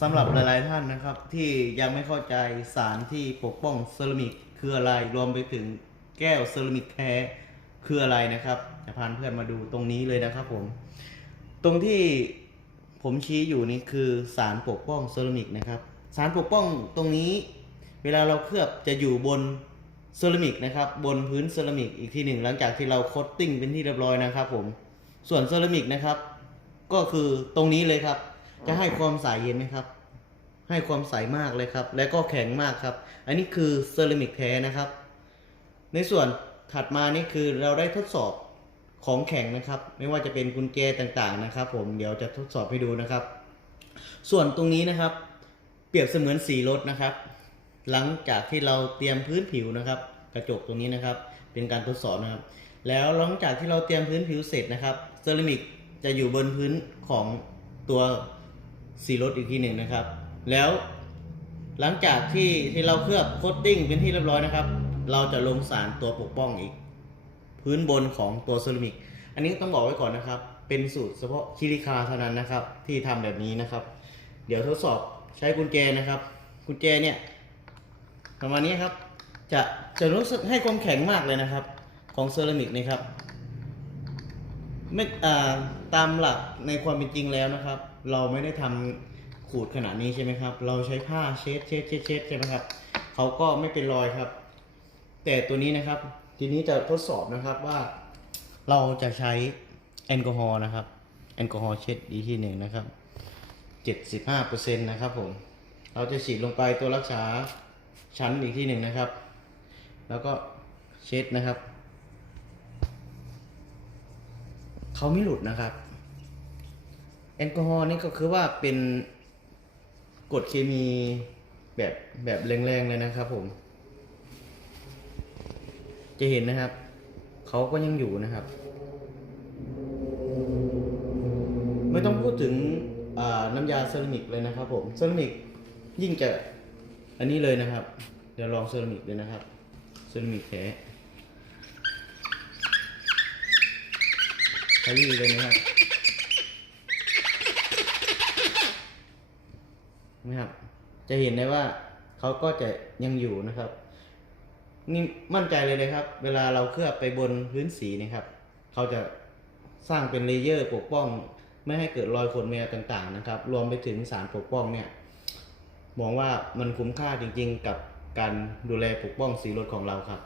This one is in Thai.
สำหรับหลาย ๆ ท่านนะครับ ที่ยังไม่เข้าใจสารที่ปกป้องเซรามิกคืออะไรรวมไปถึงแก้วเซรามิกแท้คืออะไรนะครับจะพาเพื่อนมาดูตรงนี้เลยนะครับผม ตรงที่ผมชี้อยู่นี่คือสารปกป้องเซรามิกนะครับ สารปกป้องตรงนี้ เวลาเราเคลือบจะอยู่บนเซรามิกนะครับ บนพื้นเซรามิกอีกทีหนึ่งหลังจากที่เราโคตติ้งเป็นที่เรียบร้อยนะครับผมส่วนเซรามิกนะครับ ก็คือตรงนี้เลยครับ จะให้ความใสเห็นไหมครับ ให้ความใสมากเลยครับ และก็แข็งมากครับ อันนี้คือเซรามิกแท้นะครับ ในส่วนถัดมานี่คือเราได้ทดสอบของแข็งนะครับ ไม่ว่าจะเป็นกุญแจต่างๆนะครับ ผมเดี๋ยวจะทดสอบให้ดูนะครับ ส่วนตรงนี้นะครับ เปรียบเสมือนสีรถนะครับ หลังจากที่เราเตรียมพื้นผิวนะครับ กระจกตรงนี้นะครับ เป็นการทดสอบนะครับ แล้วหลังจากที่เราเตรียมพื้นผิวเสร็จนะครับเซรามิกจะอยู่บนพื้นของตัว สีรถอีกทีหนึ่งนะครับ แล้วหลังจากที่ที่เราเคลือบโคตติ้งเป็นที่เรียบร้อยนะครับ เราจะลงสารตัวปกป้องอีก พื้นบนของตัวเซรามิก อันนี้ต้องบอกไว้ก่อนนะครับ เป็นสูตรเฉพาะคิริคาเท่านั้นนะครับ ที่ทำแบบนี้นะครับ เดี๋ยวทดสอบใช้กุญแจนะครับ กุญแจเนี่ยประมาณนี้ครับ จะจะรู้สึกให้ความแข็งมากเลยนะครับ ของเซรามิกนะครับไม่ตามหลักในความเป็นจริงแล้วนะครับ เราไม่ได้ทำขูดขนาดนี้ใช่ไหมครับ เราใช้ผ้าเช็ดเช็ดเช็ดเช็ดใช่ไหมครับเขาก็ไม่เป็นรอยครับ แต่ตัวนี้นะครับ ทีนี้จะทดสอบนะครับว่า เราจะใช้แอลกอฮอล์นะครับ แอลกอฮอล์เช็ดอีกที่หนึ่งนะครับเจ็ดสิบห้าเปอร์เซ็นต์นะครับผม เราจะฉีดลงไปตัวรักษาชั้นอีกที่หนึ่งนะครับ แล้วก็เช็ดนะครับ เขาไม่หลุดนะครับ แอลกอฮอล์นี่ก็คือว่าเป็นกรดเคมีแบบแบบแรงๆเลยนะครับผม จะเห็นนะครับเขาก็ยังอยู่นะครับ ไม่ต้องพูดถึงน้ำยาเซรามิกเลยนะครับผมเซรามิกยิ่งจะอันนี้เลยนะครับ เดี๋ยวลองเซรามิกเลยนะครับเซรามิกแท้ขยี้เลยนะครับ นะครับ จะเห็นได้ว่าเขาก็จะยังอยู่นะครับนี่มั่นใจเลยนะครับ เวลาเราเคลือบไปบนพื้นสีนะครับ เขาจะสร้างเป็นเลเยอร์ปกป้อง ไม่ให้เกิดรอยขนแมวต่างๆนะครับ รวมไปถึงสารปกป้องเนี่ยมองว่ามันคุ้มค่าจริงๆ กับการดูแลปกป้องสีรถของเราครับ